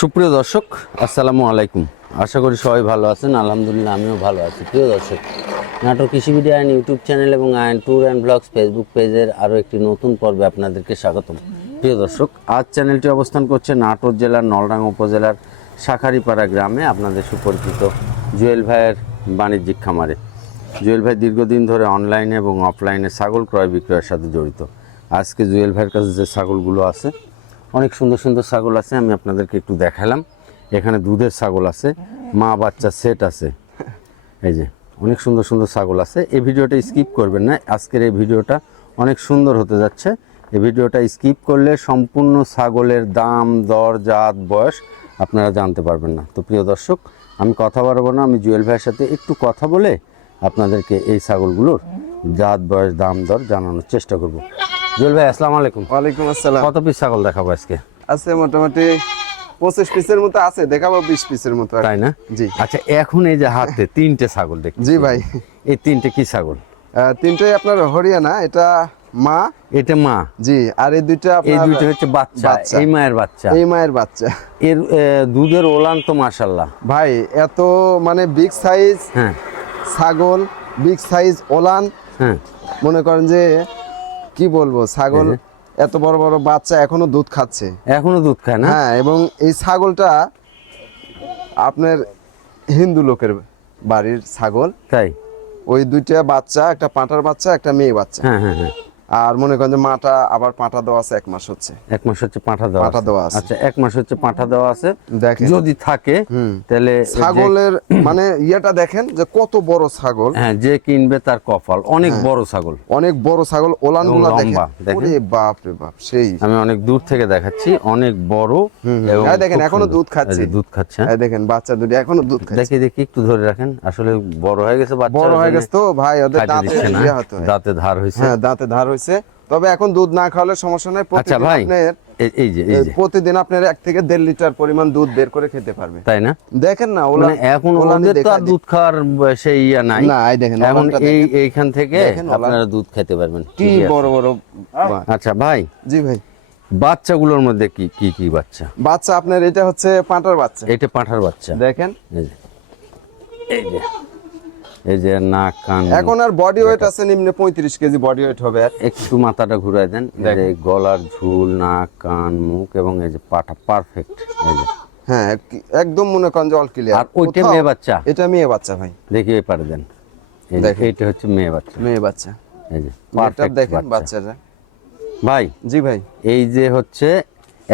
সুপ্রিয় দর্শক, আসসালামু আলাইকুম। আশা করি সবাই ভালো আছেন। আলহামদুলিল্লাহ, আমিও ভালো আছি। প্রিয় দর্শক নাটক কৃষি মিডিয়া আইন ইউটিউব চ্যানেল এবং আইন ট্যুর অ্যান্ড ব্লগস ফেসবুক পেজের আরও একটি নতুন পর্বে আপনাদেরকে স্বাগতম। প্রিয় দর্শক, আজ চ্যানেলটি অবস্থান করছে নাটোর জেলার নলডাঙ্গা উপজেলার শাখারিপাড়া গ্রামে আপনাদের সুপরিচিত জুয়েল ভাইয়ের বাণিজ্যিক খামারে। জুয়েল ভাই দীর্ঘদিন ধরে অনলাইনে এবং অফলাইনে ছাগল ক্রয় বিক্রয়ের সাথে জড়িত। আজকে জুয়েল ভাইয়ের কাছে যে ছাগলগুলো আছে অনেক সুন্দর সুন্দর ছাগল আছে, আমি আপনাদেরকে একটু দেখালাম। এখানে দুধের ছাগল আছে, মা বাচ্চা সেট আছে। এই যে, অনেক সুন্দর সুন্দর ছাগল আছে। এই ভিডিওটা স্কিপ করবেন না, আজকের এই ভিডিওটা অনেক সুন্দর হতে যাচ্ছে। এই ভিডিওটা স্কিপ করলে সম্পূর্ণ ছাগলের দাম, দর, জাত, বয়স আপনারা জানতে পারবেন না। তো প্রিয় দর্শক, আমি কথা বাড়াবো না, আমি জুয়েল ভাইয়ের সাথে একটু কথা বলে আপনাদেরকে এই ছাগলগুলোর জাত, বয়স, দাম, দর জানানোর চেষ্টা করব। জুয়েল ভাই আসসালামু আলাইকুম। ওয়ালাইকুম আসসালাম। কত পিস ছাগল দেখাবো আজকে? আছে মোটামুটি পঁচিশ পিসের মতো আছে দেখাবো বিশ পিসের মতো তাই না? জি। আচ্ছা এখন এই যে হাতে তিনটে ছাগল দেখছি। জি ভাই। এই তিনটে কি ছাগল? আহ, তিনটাই আপনার হরিয়ানা এটা মা। এটা মা। জি আর এই দুইটা এই দুইটা হচ্ছে বাচ্চা বাচ্চা। এই মায়ের বাচ্চা। এই মায়ের বাচ্চা। এর দুধের ওলান তো মাশাল্লাহ ভাই এত মানে বিগ সাইজ হ্যাঁ। ছাগল বিগ সাইজ ওলান। হ্যাঁ। মনে করেন যে কি বলব ছাগল এত বড় বড় বাচ্চা এখনও দুধ খাচ্ছে। এখনও দুধ খায় না? হ্যাঁ এবং এই ছাগলটা আপনার হিন্দু লোকের বাড়ির ছাগল। তাই? ওই দুইটা বাচ্চা একটা পাঁটার বাচ্চা একটা মেয়ে বাচ্চা। হ্যাঁ হ্যাঁ হ্যাঁ। আর মনে করেন যে মাটা আবার পাঁটা দেওয়া আছে এক মাস হচ্ছে। এক মাস হচ্ছে পাঁঠা দেওয়া পাঁঠা দেওয়া আছে। আচ্ছা এক মাস হচ্ছে পাঁঠা দেওয়া আছে। দেখেন। যদি থাকে তাহলে ছাগলের মানে ইয়েটা দেখেন যে কত বড় ছাগল। হ্যাঁ যে কিনবে তার কপাল। অনেক বড় ছাগল। অনেক বড় ছাগল ওলানগুলা এবং দেখেন। ওরে বাপ রে বাপ সেই। আমি অনেক দূর থেকে দেখাচ্ছি অনেক বড়। এবং দেখেন, এখনও দুধ খাচ্ছে। দুধ খাচ্ছে হ্যাঁ? দেখেন বাচ্চা দুটি এখনও দুধ খাচ্ছে। দেখি দেখি একটু ধরে রাখেন। আসলে বড় হয়ে গেছে বাচ্চা বড় হয়ে গেছে তো ভাই ওদের দাঁতে ইয়ে হয়। দাঁতে ধার হয়েছে। হ্যাঁ দাঁতে ধার হয়েছে। তবে এখন দুধ না খাওয়ালে সমস্যা নাই। আচ্ছা ভাই এই- যে এই যে। প্রতিদিন আপনার এক থেকে দেড় লিটার পরিমাণ দুধ বের করে খেতে পারবে। তাই না? দেখেন না ওলা মানে এখন ওলানে তো আর দুধ খাওয়ার সেই ইয়া নাই। না এই দেখেন এখন এই এইখান থেকে আপনারা দুধ খেতে পারবেন। কি বড় বড় আচ্ছা ভাই জি ভাই। বাচ্চাগুলোর মধ্যে কি কি কি বাচ্চা? বাচ্চা আপনার এটা হচ্ছে পাঁটার বাচ্চা। এটা পাঁঠার বাচ্চা। দেখেন। এই যে। এই যে নাক কান এখন আর বডি ওয়েট আছে নিম্নে পঁয়ত্রিশ কেজি বডি ওয়েট হবে আর। একটু মাথাটা ঘুরাই দেন এই গলার ঝুল নাক কান মুখ এবং এই যে পাটা পারফেক্ট এই যে। হ্যাঁ একদম মনে করেন যে অল ক্লিয়ার আর ওইটা মেয়ে বাচ্চা? এটা মেয়ে বাচ্চা ভাই। দেখি এই পারে দেন। এই যে দেখেন। এইটা হচ্ছে মেয়ে বাচ্চা। মেয়ে বাচ্চা। এই যে এটা পারফেক্ট দেখেন বাচ্চাটা। ভাই জি ভাই। এই যে হচ্ছে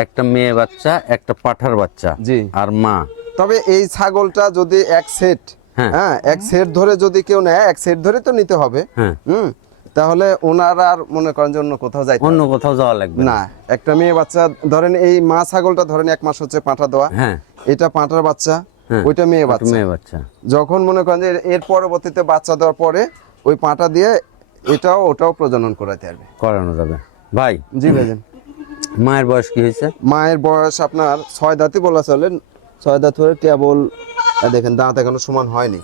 একটা মেয়ে বাচ্চা একটা পাঠার বাচ্চা জি। আর মা। তবে এই ছাগলটা যদি এক সেট হ্যাঁ। হ্যাঁ এক সেট ধরে যদি কেউ নেয় এক সেট ধরে তো নিতে হবে। হ্যাঁ। হুম তাহলে ওনারা আর মনে করেন যে অন্য কোথাও যাইতে অন্য কোথাও যাওয়া লাগবে না। একটা মেয়ে বাচ্চা ধরেন এই মা ছাগলটা ধরেন এক মাস হচ্ছে পাঁঠা দেওয়া। হ্যাঁ। এটা পাঁঠার বাচ্চা। ওইটা মেয়ে বাচ্চা। মেয়ে বাচ্চা। যখন মনে করেন যে এর পরবর্তীতে বাচ্চা দেওয়ার পরে ওই পাটা দিয়ে এটাও ওটাও প্রজনন করাতে পারবে। করানো যাবে। ভাই জি ভাইজান। মায়ের বয়স কি হয়েছে? মায়ের বয়স আপনার ছয় দাঁতই বলা চলে। ছয় দাঁত হলে কেবল দেখেন দাঁত এখনও সমান হয়নি।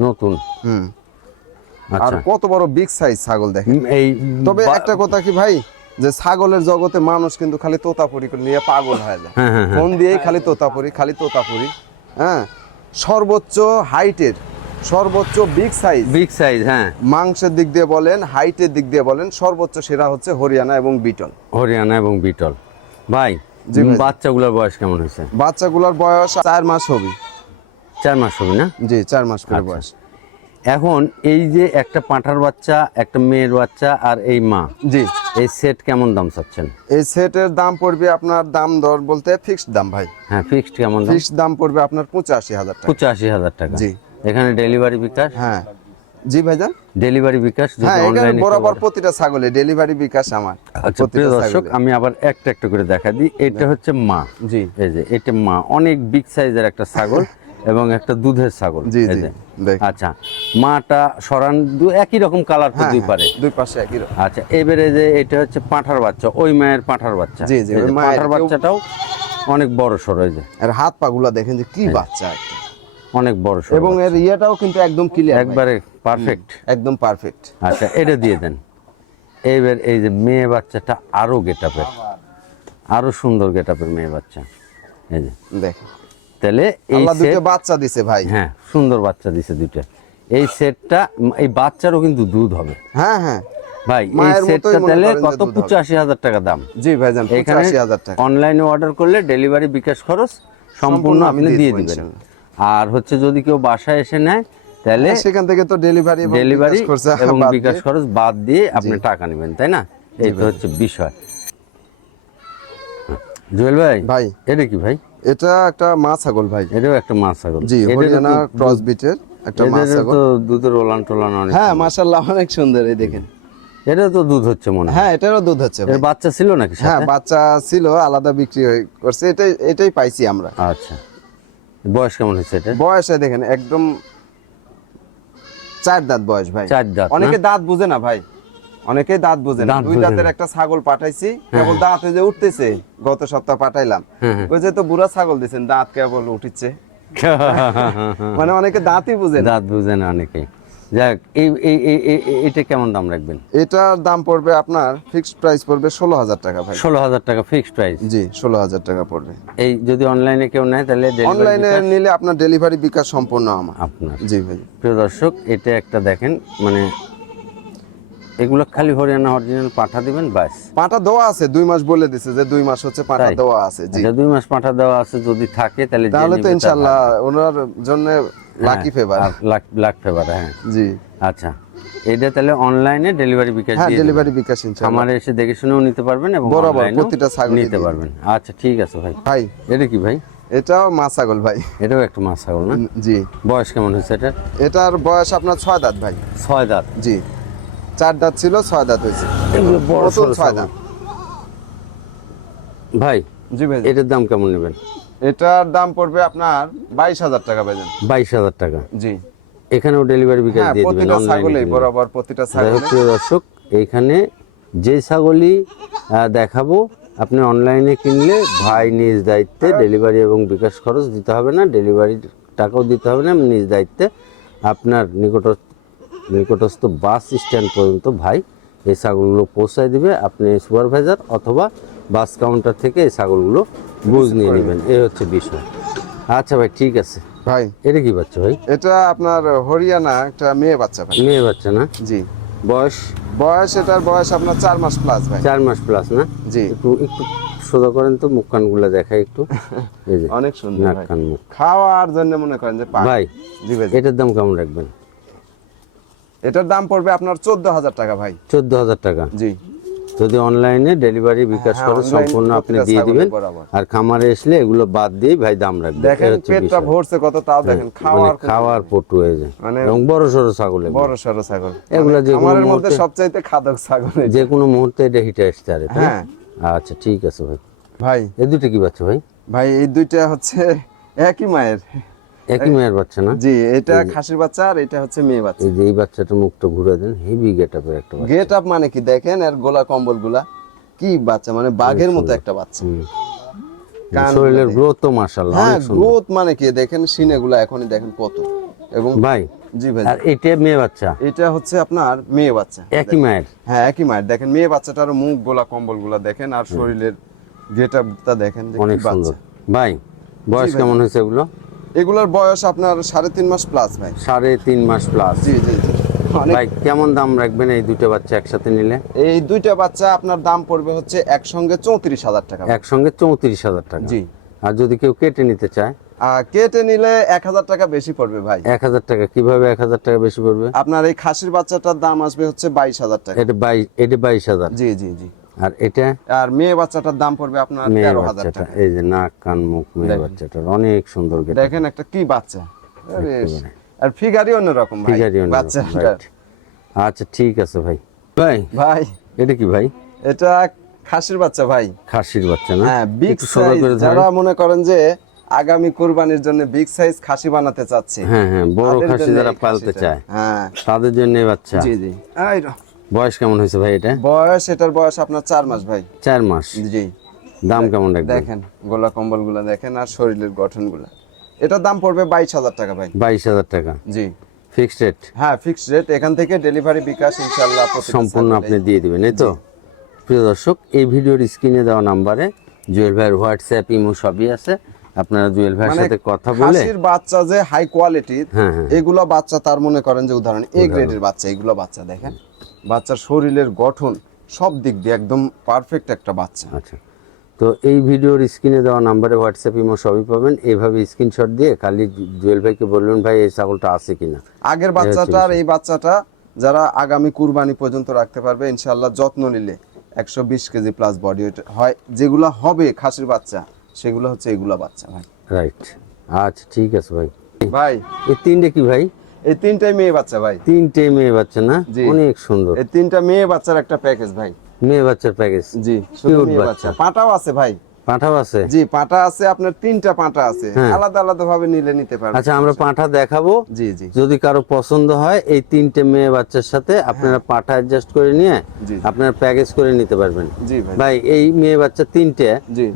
নতুন। হুম। আর আচ্ছা কত বড় বিগ সাইজ ছাগল দেখেন। এই তবে একটা কথা কি ভাই যে ছাগলের জগতে মানুষ কিন্তু খালি তোতাপুরি নিয়ে পাগল হয়ে যায়। হ্যাঁ হ্যাঁ হ্যাঁ। ফোন দিয়েই খালি তোতাপুরি খালি তোতাপুরি হ্যাঁ? সর্বোচ্চ হাইটের সর্বোচ্চ বিগ সাইজ বিগ সাইজ হ্যাঁ। মাংসের দিক দিয়ে বলেন হাইটের দিক দিয়ে বলেন সর্বোচ্চ সেরা হচ্ছে হরিয়ানা এবং বিটল। হরিয়ানা এবং বিটল। ভাই। বাচ্চাগুলোর বয়স কেমন হয়েছে? বাচ্চাগুলোর বয়স চার মাস হবে। চার মাস হবে না? জি চার মাস করে আচ্ছা। বয়স। এখন এই যে একটা পাঁঠার বাচ্চা একটা মেয়ের বাচ্চা আর এই মা জি। এই সেট কেমন দাম চাচ্ছেন? এই সেটের দাম পড়বে আপনার দাম দর বলতে ফিক্সড দাম ভাই। হ্যাঁ ফিক্সড কেমন দাম? ফিক্সড দাম পড়বে আপনার পঁচাশি হাজার টাকা। পঁচাশি হাজার টাকা। জি। এখানে ডেলিভারি বিকাশ? হ্যাঁ। জি ভাইজান? ডেলিভারি বিকাশ যদি হ্যাঁ এখানে বরাবর প্রতিটা ছাগলে ডেলিভারি বিকাশ আমার। আচ্ছা প্রিয় দর্শক আমি আবার একটা একটা করে দেখা দিই। এটা হচ্ছে মা। জি। এই যে এটা মা। অনেক বিগ সাইজের একটা ছাগল। এবং একটা দুধের ছাগল। জি জি আচ্ছা মাটা সরান দু- একই রকম কালার হ্যাঁ হতেই হ্যাঁ, পারে? দুই পাশে একই রকম। আচ্ছা এবারে যে এটা হচ্ছে পাঁঠার বাচ্চা ওই মায়ের পাঁঠার বাচ্চা। জি, জি, পাঁঠার বাচ্চাটাও অনেক বড় সর এই যে। আর হাত পা গুলা দেখেন যে। কি বাচ্চা অনেক বড় সর এবং এর ইয়েটাও কিন্তু একদম ক্লিয়ার একবারে পারফেক্ট একদম পারফেক্ট আচ্ছা এটা দিয়ে দেন। এইবার এই যে মেয়ে বাচ্চাটা আরও গেটাপের আরও সুন্দর গেটাপের মেয়ে বাচ্চা। এই যে। দেখেন। তাহলে এই দুটো বাচ্চা দিছে ভাই। হ্যাঁ সুন্দর বাচ্চা দিছে দুইটা। এই সেটটা এই বাচ্চারও কিন্তু দুধ হবে। হ্যাঁ হ্যাঁ। ভাই এই সেটটা তাহলে কত? পঁচাশি হাজার টাকা দাম। জি ভাইজান এখানে টাকা। অনলাইনে অর্ডার করলে ডেলিভারি বিকাশ খরচ সম্পূর্ণ আপনি দিয়ে দিয়ে দিবেন। আর হচ্ছে যদি কেউ বাসায় এসে নেয় তাহলে সেখান থেকে তো ডেলিভারি ডেলিভারি এবং বিকাশ খরচ বাদ দিয়ে আপনি টাকা নেবেন তাই না? এই তো হচ্ছে বিষয়। জুয়েল ভাই ভাই। এটা কি ভাই? এটা একটা মা ছাগল ভাই। এটাও একটা মাছ ছাগল। জি হরিয়ানা ক্রস বিটের একটা মা ছাগল। তো দুধের ওলান টোলান অনেক হ্যাঁ মাশাআল্লাহ অনেক সুন্দর এই দেখেন। এটা তো দুধ হচ্ছে মনে হয়। হ্যাঁ এটারও দুধ হচ্ছে। এর বাচ্চা ছিল নাকি হ্যাঁ বাচ্চা ছিল আলাদা বিক্রি হয়ে করছে। এটাই এটাই পাইছি আমরা। আচ্ছা। বয়স কেমন হচ্ছে এটা বয়সে দেখেন একদম চার দাঁত বয়স ভাই। চার দাঁত অনেকে দাঁত বুঝে না ভাই। অনেকে দাঁত বুঝে না। দুই দাঁতের একটা ছাগল পাঠাইছি কেবল দাঁত যে উঠতেছে গত সপ্তাহ পাঠাইলাম। হ্যাঁ, হ্যাঁ। ওই যে তো বুড়া ছাগল দিছেন দাঁত কেবল উঠিচ্ছে। মানে অনেকে দাঁতই বুঝে দাঁত বুঝে না অনেকে। যাক এই- এটা কেমন দাম রাখবেন? এটার দাম পড়বে আপনার ফিক্সড প্রাইস পড়বে ষোলো হাজার টাকা ভাই। ষোলো হাজার টাকা ফিক্সড প্রাইস জি ষোলো হাজার টাকা পড়বে। এই যদি অনলাইনে কেউ নেয় তাহলে অনলাইনে নিলে আপনার ডেলিভারি বিকাশ সম্পূর্ণ আমার। আপনার। জি ভাই। প্রিয় দর্শক এটা একটা দেখেন মানে এগুলো খালি হরিয়ানা অরিজিনাল পাঠা দিবেন বাস পাঠা দেওয়া আছে দুই মাস বলে দিছে যে দুই মাস হচ্ছে তাই? দেওয়া আছে জি। আচ্ছা দুই মাস পাঠা দেওয়া আছে যদি থাকে তাহলে তাহলে তো ইনশাল্লাহ ওনার জন্য lucky favour lakh lakh favour হ্যাঁ। জি। আচ্ছা এটা তাহলে অনলাইনে ডেলিভারি বিকাশ হ্যাঁ। ডেলিভারি বিকাশ ইনশাল্লাহ। খামারে এসে দেখে শুনেও নিতে পারবেন এবং বরাবর, প্রতিটা ছাগলই নিতে পারবেন। আচ্ছা ঠিক আছে ভাই। ভাই। এটা কি ভাই? এটাও মা ছাগল ভাই। এটাও একটা মাছ ছাগল না? জি। বয়স কেমন হয়েছে এটা এটার বয়স আপনার ছয় দাঁত ভাই। ছয় দাঁত? জি। চার দাঁত ছিল ছয় দাঁত হয়েছে। নতুন ছয় দাঁত। ভাই জি ভাই এটার দাম কেমন নেবেন? এটার দাম পড়বে আপনার বাইশ হাজার টাকা ভাইজান বাইশ হাজার টাকা। জি। এখানেও ডেলিভারি বিকাশ হ্যাঁ দিয়ে দিবেন প্রতিটা ছাগলেই বরাবর প্রতিটা ছাগলে। প্রিয় দর্শক এইখানে যে ছাগলই দেখাবো আপনি অনলাইনে কিনলে ভাই নিজ দায়িত্বে ডেলিভারি এবং বিকাশ খরচ দিতে হবে না ডেলিভারির টাকাও দিতে হবে না নিজ দায়িত্বে আপনার নিকট নিকটস্থ বাস স্ট্যান্ড পর্যন্ত ভাই এই ছাগলগুলো পৌঁছায় দিবে। আপনি সুপারভাইজার অথবা বাস কাউন্টার থেকে এই ছাগলগুলো বুঝ নিয়ে নেবেন। এই হচ্ছে বিষয়। আচ্ছা ভাই ঠিক আছে। ভাই। এটা কি বাচ্চা ভাই? এটা আপনার হরিয়ানা একটা মেয়ে বাচ্চা ভাই। মেয়ে বাচ্চা না? জি। বয়স? বয়স এটার বয়স আপনার চার মাস প্লাস ভাই। চার মাস প্লাস না? জি। একটু একটু সোজা করেন তো মুখ কানগুলো দেখাই একটু। এই যে অনেক সুন্দর নাক ভাই। কান মুখ। খাওয়ার জন্য মনে করেন যে। ভাই জি ভাই এটার দাম কেমন রাখবেন? এটার দাম পড়বে আপনার চোদ্দ হাজার টাকা ভাই। চোদ্দ হাজার টাকা। জি। যদি অনলাইনে ডেলিভারি বিকাশ হ্যাঁ, online সম্পূর্ণ আপনি দিয়ে দিবেন। আর খামারে আসলে এগুলো বাদ দিয়ে ভাই দাম রাখবেন। দেখেন পেটটা ভরছে কত তাও দেখেন মানে খাওয়ার খাওয়ার পটু হয়ে যায়। মানে এবং বড় সড়ো ছাগল বড় সরো ছাগল। এগুলো যে কোনো আমাদের মধ্যে সবচাইতে খাদক ছাগল। যে কোনো মুহূর্তে এটা হিটে আসতে পারে হ্যাঁ। আচ্ছা ঠিক আছে ভাই। ভাই। এই দুটো কি বাচ্চা ভাই? ভাই এই দুইটা হচ্ছে একই মায়ের। একই মেয়ের বাচ্চা না? জি এটা খাসির বাচ্চা আর এটা হচ্ছে মেয়ে বাচ্চা। এই যে এই বাচ্চাটা মুখটা ঘুরে দেন হেভি গেট আপের একটা বাচ্চা। গেট আপ মানে কি দেখেন এর গোলা কম্বলগুলা কি বাচ্চা মানে বাঘের মতো একটা বাচ্চা। কান শরীরের গ্রোথ তো মাশাআল্লাহ হ্যাঁ গ্রোথ মানে কি দেখেন সিনে গুলা এখনই দেখেন কত। এবং ভাই জি ভাই। আর এটা মেয়ে বাচ্চা? এটা হচ্ছে আপনার মেয়ে বাচ্চা। একই মায়ের? হ্যাঁ একই মায়ের। দেখেন মেয়ে বাচ্চাটার মুখ গোলা কম্বলগুলা দেখেন আর শরীরের গেট আপটা দেখেন যে কি অনেক বাচ্চা। ভাই বয়স কেমন হয়েছে এগুলো? এগুলোর বয়স আপনার সাড়ে তিন মাস প্লাস ভাই। সাড়ে তিন মাস প্লাস জি জি জি। ভাই কেমন দাম রাখবেন এই দুটো বাচ্চা একসাথে নিলে? এই দুইটা বাচ্চা আপনার দাম পড়বে হচ্ছে একসঙ্গে চৌত্রিশ হাজার টাকা। একসঙ্গে চৌত্রিশ হাজার টাকা। জি। আর যদি কেউ কেটে নিতে চায়? কেটে নিলে এক হাজার টাকা বেশি পড়বে ভাই। এক হাজার টাকা কীভাবে এক হাজার টাকা বেশি পড়বে? আপনার এই খাসির বাচ্চাটার দাম আসবে হচ্ছে বাইশ হাজার টাকা। এটা বাইশ এটা বাইশ হাজার। জি জি জি। আর এটা আর মেয়ে বাচ্চাটার দাম পড়বে আপনার তেরো হাজার টাকা। এই যে নাক কান মুখ মেয়ে। বাচ্চাটার অনেক সুন্দর গেট দেখেন একটা কি বাচ্চা। আরে, একেবারে। আর ফিগারই অন্যরকম ভাই ফিগারই বাচ্চাটা আচ্ছা ঠিক আছে ভাই। ভাই ভাই। এটা কি ভাই? এটা খাসির বাচ্চা ভাই। খাসির বাচ্চা না? হ্যাঁ বিগ সাইজ যারা মনে করেন যে আগামী কুরবানির জন্য বিগ সাইজ খাসি বানাতে চাচ্ছে। হ্যাঁ হ্যাঁ বড় খাসি যারা পালতে চায় হ্যাঁ। তাদের জন্য বাচ্চা। জি জি। এই র। বয়স কেমন হয়েছে ভাই এটা? বয়স এটার বয়স আপনার চার মাস ভাই। চার মাস? জি। দাম কেমন রাখবেন? দেখেন গোলা কম্বলগুলা দেখেন আর শরীরের গঠনগুলা এটার দাম পড়বে বাইশ হাজার টাকা ভাই। বাইশ হাজার টাকা? জি। Fixed rate? হ্যাঁ ফিক্সড রেট। এখান থেকে ডেলিভারি বিকাশ ইনশাল্লাহ সম্পূর্ণ আপনি দিয়ে দিবেন এই তো? প্রিয় দর্শক এই ভিডিওর স্ক্রিনে দেওয়া নাম্বারে জুয়েল ভাইয়ের হোয়াটসঅ্যাপ ইমো সবই আছে। আপনারা জুয়েল ভাইয়ের মানে সাথে কথা বলে খাসির বাচ্চা যে হাই কোয়ালিটির এগুলো বাচ্চা তার মনে করেন যে উদাহরণ এ গ্রেডের বাচ্চা এগুলো বাচ্চা দেখেন। বাচ্চার শরীরের গঠন সব দিক দিয়ে একদম পারফেক্ট একটা বাচ্চা। আচ্ছা। তো এই ভিডিওর স্ক্রিনে দেওয়া নাম্বারে হোয়াটসঅ্যাপ ইমো সবই পাবেন। এইভাবে স্ক্রিনশট দিয়ে খালি জুয়েল ভাইকে বলবেন ভাই এই ছাগলটা আছে কিনা? আগের বাচ্চাটা আর এই বাচ্চাটা যারা আগামী কুরবানি পর্যন্ত রাখতে পারবে ইনশাল্লাহ যত্ন নিলে একশো বিশ কেজি প্লাস বডি ওয়েট হয়। যেগুলো হবে খাসির বাচ্চা সেগুলো হচ্ছে এগুলা বাচ্চা ভাই। রাইট আচ্ছা ঠিক আছে ভাই। ভাই। এই তিনটে কি ভাই? এই তিনটাই মেয়ে বাচ্চা ভাই। তিনটাই মেয়ে বাচ্চা না। অনেক সুন্দর। এই তিনটা মেয়ে বাচ্চার একটা প্যাকেজ ভাই। মেয়ে বাচ্চার প্যাকেজ। জি শুধু মেয়ে। বাচ্চা। পাটাও আছে ভাই। পাঁঠাও আছে? জি পাটা আছে আপনার তিনটা পাটা আছে। হ্যাঁ। আলাদা আলাদা ভাবে নিলে নিতে পারবেন। আচ্ছা আমরা পাঁঠা দেখাবো। জি জি। যদি কারও পছন্দ হয় এই তিনটে মেয়ে বাচ্চার সাথে আপনারা পাঁঠা অ্যাডজাস্ট করে নিয়ে আপনারা প্যাকেজ করে নিতে পারবেন। জি ভাই। ভাই এই মেয়ে বাচ্চা তিনটে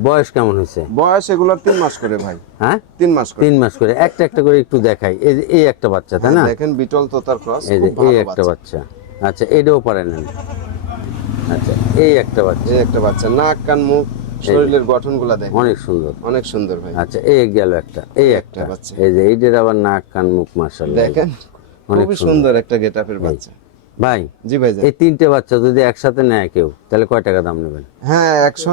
বয়স কেমন হয়েছে? বয়স এগুলোর তিন মাস করে ভাই। হ্যাঁ? তিন মাস করে। তিন মাস করে। একটা একটা করে একটু দেখাই। এই এই একটা বাচ্চা তাই না? দেখেন বিটল তোতার ক্রস এই একটা বাচ্চা। আচ্ছা এটাও পারে নেন। আচ্ছা এই একটা বাচ্চা। এই একটা বাচ্চা নাক কান মুখ। শরীরের গঠনগুলো দেখেন। অনেক সুন্দর। অনেক সুন্দর ভাই। আচ্ছা এই গেল একটা এই একটা বাচ্চা। এই যে এইটার আবার নাক কান মুখ মাশাল দেখেন অনেক সুন্দর। সুন্দর একটা গেটআপের বাচ্চা। ভাই জি ভাই এই তিনটে বাচ্চা যদি একসাথে নেয় কেউ তাহলে কয় টাকা দাম নেবেন? হ্যাঁ একশো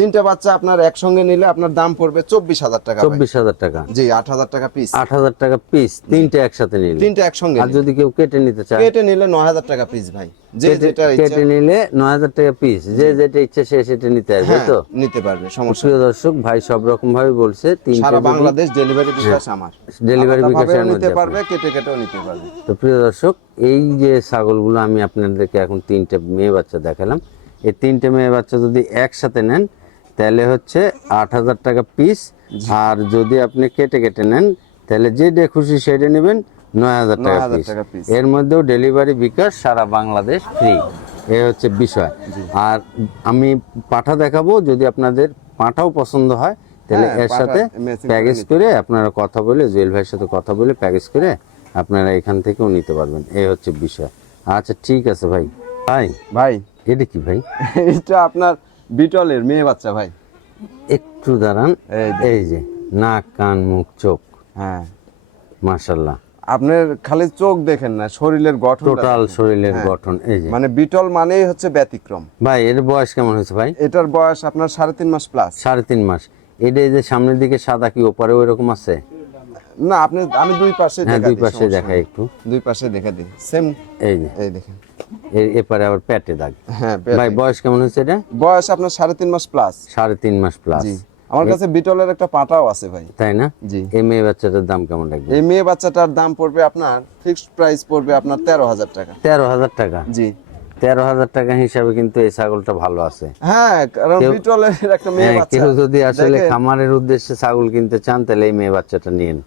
তিনটা বাচ্চা আপনার একসঙ্গে নিলে আপনার দাম পড়বে চব্বিশ হাজার টাকা চব্বিশ হাজার টাকা। জি আট হাজার টাকা পিস আট হাজার টাকা পিস তিনটে একসাথে নিলে। তিনটা একসঙ্গে আর যদি কেউ কেটে নিতে চায়? কেটে নিলে নয় হাজার টাকা পিস ভাই। যে যেটা কেটে নিলে নয় হাজার টাকা পিস যে যেটা ইচ্ছে সে সেটা নিতে আসবে হ্যাঁ, তো? নিতে পারবে সমস্যা দর্শক ভাই সব রকম ভাবে বলছে তিনটে সারা বাংলাদেশ ডেলিভারি বিকাশ আমার। ডেলিভারি নিতে পারবে কেটে কেটেও নিতে পারবে। তো প্রিয় দর্শক এই যে ছাগলগুলো আমি আপনাদেরকে এখন তিনটে মেয়ে বাচ্চা দেখালাম এই তিনটে মেয়ে বাচ্চা যদি একসাথে নেন তাহলে হচ্ছে আট হাজার টাকা পিস আর যদি আপনি কেটে কেটে নেন তাহলে যে ডে খুশি সেটা নেবেন নয় হাজার টাকা পিস এর মধ্যেও ডেলিভারি বিকাশ সারা বাংলাদেশ ফ্রি এ হচ্ছে বিষয়। আর আমি পাঠা দেখাবো যদি আপনাদের পাঠাও পছন্দ হয় তাহলে হ্যাঁ, এর সাথে প্যাকেজ করে আপনারা কথা বলে জুয়েল ভাইয়ের সাথে কথা বলে প্যাকেজ করে আপনারা এখান থেকেও নিতে পারবেন। এই হচ্ছে বিষয়। আচ্ছা ঠিক আছে ভাই। ভাই ভাই। এটা কি ভাই? এটা আপনার বিটলের মেয়ে বাচ্চা ভাই। একটু দাঁড়ান। এই যে। নাক কান মুখ চোখ। হ্যাঁ। মাশাল্লাহ। আপনার খালি চোখ দেখেন না শরীরের গঠন টোটাল শরীরের গঠন এই যে। মানে বিটল মানেই হচ্ছে ব্যতিক্রম। ভাই এর বয়স কেমন হয়েছে ভাই? এটার বয়স আপনার সাড়ে তিন মাস প্লাস সাড়ে তিন মাস। এটা এই যে সামনের দিকে সাদা কি ওপারে ওই রকম আছে? না আপনি আমি দুই পাশে হ্যাঁ দুই পাশে দেখাই একটু। দুই পাশে দেখা দিই। সেম এই যে। এই দেখেন। এপারে আবার পেটে দাগ। হ্যাঁ ভাই বয়স কেমন হয়েছে এটা? বয়স আপনার সাড়ে তিন মাস প্লাস সাড়ে তিন মাস প্লাস আমার কাছে বিটলের একটা পাটাও আছে ভাই। তাই না? জি। এই মেয়ে বাচ্চাটার দাম কেমন লাগবে? এই মেয়ে বাচ্চাটার দাম পড়বে আপনার ফিক্সড প্রাইস পড়বে আপনার তেরো হাজার টাকা। তেরো হাজার টাকা? জি। তেরো হাজার টাকা হিসাবে কিন্তু এই ছাগলটা ভালো আছে। হ্যাঁ কারণ বিটলের একটা মেয়ে হ্যাঁ বাচ্চা। কেউ যদি আসলে খামারের উদ্দেশ্যে ছাগল কিনতে চান তাহলে এই মেয়ে বাচ্চাটা নিন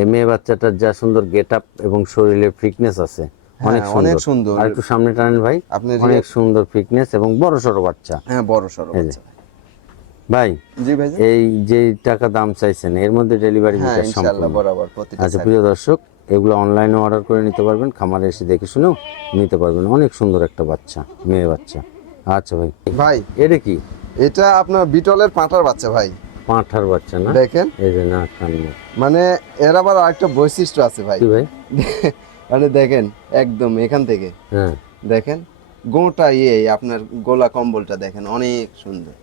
এই মেয়ে বাচ্চাটার যা সুন্দর গেট আপ এবং শরীরের ফিটনেস আছে অনেক হ্যাঁ, অনেক সুন্দর। আর একটু সামনে টানেন ভাই আপনি অনেক সুন্দর ফিটনেস এবং বড় সড়ো বাচ্চা। হ্যাঁ বড় সড়ো বাচ্চা। ভাই জি ভাই এই যে টাকা দাম চাইছেন এর মধ্যে ডেলিভারি হ্যাঁ ইনশাআল্লাহ বরাবর প্রতিটা আচ্ছা প্রিয় দর্শক এগুলো অনলাইনে অর্ডার করে নিতে পারবেন খামারে এসে দেখে শুনেও নিতে পারবেন। অনেক সুন্দর একটা বাচ্চা মেয়ে বাচ্চা। আচ্ছা ভাই ভাই এটা কি? এটা আপনার বিটলের পাঁটার বাচ্চা ভাই। পাঁঠার বাচ্চা না? দেখেন। এই যে না মানে এর আবার আরেকটা বৈশিষ্ট্য আছে ভাই। ভাই? মানে দেখেন একদম এখান থেকে। হ্যাঁ। দেখেন গোটা ইয়ে আপনার গোলা কম্বলটা দেখেন অনেক সুন্দর।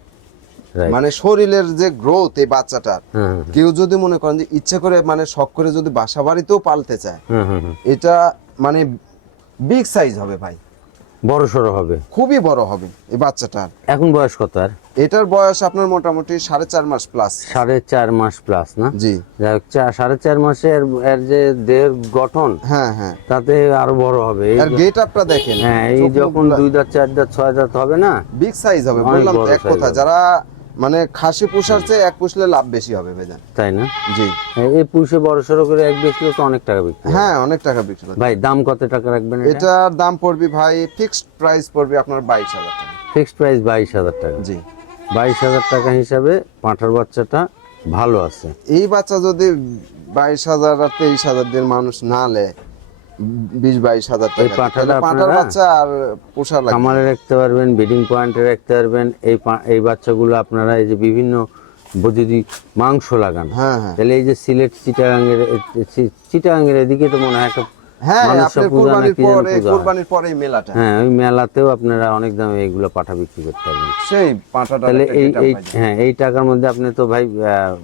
মানে শরীরের যে গ্রোথ এই বাচ্চাটার হ্যাঁ হ্যাঁ, কেউ যদি মনে করেন যে ইচ্ছে করে মানে শখ করে যদি বাসা বাড়িতেও পালতে চায় হ্যাঁ হ্যাঁ হ্যাঁ। এটা মানে বিগ সাইজ হবে ভাই। বড় সড়ো হবে। খুবই বড় হবে এই বাচ্চাটার। এখন বয়স কত আর? এটার বয়স আপনার মোটামুটি সাড়ে চার মাস প্লাস সাড়ে চার মাস প্লাস না? জি। সাড়ে চার মাসে এর এর যে দেহের গঠন হ্যাঁ হ্যাঁ। তাতে আরও বড় হবে। এই আর গেট আপটা দেখেন। হ্যাঁ এই যখন দুই দাঁত চার দাঁত ছয় দাঁত হবে না? বিগ সাইজ হবে বললাম তো এক কথা যারা মানে খাসি পুষার চেয়ে এক পুষলে লাভ বেশি হবে বেজান তাই না? জি। হ্যাঁ, এই পুষে বড় সড়ো করে এক বেচলে তো অনেক টাকা বিক্রি হয়। হ্যাঁ অনেক টাকা বিক্রি ভাই দাম কত টাকা রাখবেন এটার দাম পড়বে ভাই ফিক্সড প্রাইস পড়বে আপনার বাইশ হাজার টাকা। ফিক্সড প্রাইস বাইশ হাজার টাকা। জি। বাইশ হাজার টাকা হিসাবে পাঁঠার বাচ্চাটা ভালো আছে। এই বাচ্চা যদি বাইশ হাজার আর তেইশ হাজার দিয়ে মানুষ না লে বিশ বাইশ হাজার টাকা পাঁঠার বাচ্চা আর পোষা লাগে খামারে রাখতে পারবেন ব্রিডিং পয়েন্টে রাখতে পারবেন এই এই বাচ্চাগুলো আপনারা এই যে বিভিন্ন যদি মাংস লাগান। হ্যাঁ হ্যাঁ। তাহলে এই যে সিলেট চিটাগাঙ্গের চিটাগাঙ্গের এদিকে তো মনে হয় একটা হ্যাঁ আপনার কোরবানির পরে পরে মেলাটা। হ্যাঁ ওই মেলাতেও আপনারা অনেক দামে এইগুলো পাঠা বিক্রি করতে পারবেন। সেই পাঁঠাটা তাহলে এই এই হ্যাঁ এই টাকার মধ্যে আপনি তো ভাই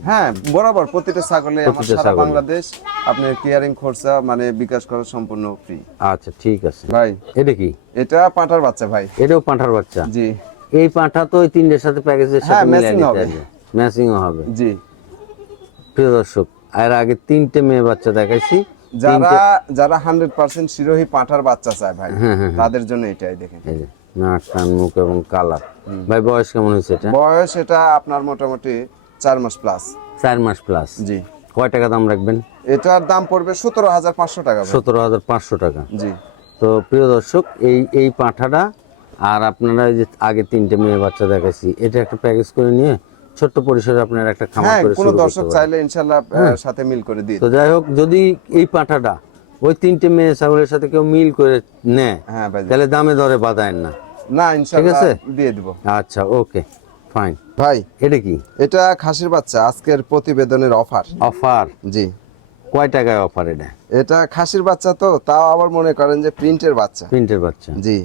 হ্যাঁ বরাবর প্রতিটা ছাগলে আমার সারা বাংলাদেশ আপনার কেয়ারিং খরচা মানে বিকাশ করা সম্পূর্ণ ফ্রি আচ্ছা ঠিক আছে। ভাই। এটা কি? এটা পাঁঠার বাচ্চা ভাই। এটাও পাঁঠার বাচ্চা? জি। এই পাঁঠা তো ওই তিনটের সাথে প্যাকেজের সাথে মিলিয়ে হবে। হবে। ম্যাচিংও হবে। জি। প্রিয় দর্শক আর আগে তিনটে মেয়ে বাচ্চা দেখাইছি। যারা যারা হান্ড্রেড পার্সেন্ট শিরোহী পাঁঠার বাচ্চা চায় ভাই হ্যাঁ, হ্যাঁ, তাদের জন্য এটাই দেখেন নাক কান মুখ এবং কালার। ভাই বয়স কেমন হয়েছে এটা? বয়স এটা আপনার মোটামুটি চার মাস প্লাস চার মাস প্লাস জি। কয় টাকা দাম রাখবেন? এটার দাম পড়বে সতেরো হাজার পাঁচশো টাকা সতেরো হাজার পাঁচশো টাকা। জি। তো প্রিয় দর্শক এই এই পাঁঠাটা আর আপনারা যে আগে তিনটে মেয়ে বাচ্চা দেখাচ্ছি এটা একটা প্যাকেজ করে নিয়ে ছোট্ট পরিসরে আপনারা একটা খামার হ্যাঁ করে কোনো দর্শক চাইলে ইনশাল্লাহ আহ, সাথে মিল করে দিয়ে তো যাই হোক যদি এই পাঁঠাটা ওই তিনটে মেয়ে ছাগলের সাথে কেউ মিল করে নেয় হ্যাঁ তাহলে দামে দরে বাধায় না। না ইনশাল্লাহ আছে? দিয়ে দিব। আচ্ছা ওকে ফাইন। ভাই এটা কি? এটা খাসির বাচ্চা আজকের প্রতিবেদনের অফার। অফার? জি। কয় টাকায় অফার এটা? এটা খাসির বাচ্চা তো তাও আবার মনে করেন যে প্রিন্টের বাচ্চা। প্রিন্টের বাচ্চা। জি।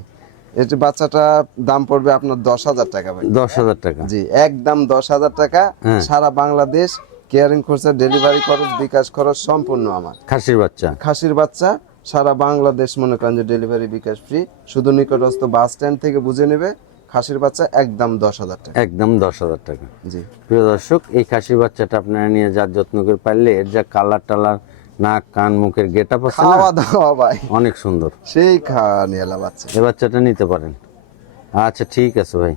এটা বাচ্চাটা দাম পড়বে আপনার দশ হাজার টাকা ভাই। দশ হাজার টাকা। জি একদম দশ হাজার টাকা। হ্যাঁ। সারা বাংলাদেশ কেয়ারিং খরচা ডেলিভারি খরচ বিকাশ খরচ সম্পূর্ণ আমার। খাসির বাচ্চা। খাসির বাচ্চা সারা বাংলাদেশ মনে করেন যে ডেলিভারি বিকাশ ফ্রি শুধু নিকটস্থ বাস স্ট্যান্ড থেকে বুঝে নেবে খাসির বাচ্চা একদম দশ হাজার টাকা। একদম দশ হাজার টাকা। জি। প্রিয় দর্শক এই খাসির বাচ্চাটা আপনারা নিয়ে যার যত্ন করে পারলে এর যা কালার টালার নাক কান মুখের গেট আপ আছে খাওয়া দাওয়া ভাই। অনেক সুন্দর। সেই খাওয়া নিয়ে বাচ্চা এ বাচ্চাটা নিতে পারেন। আচ্ছা ঠিক আছে ভাই।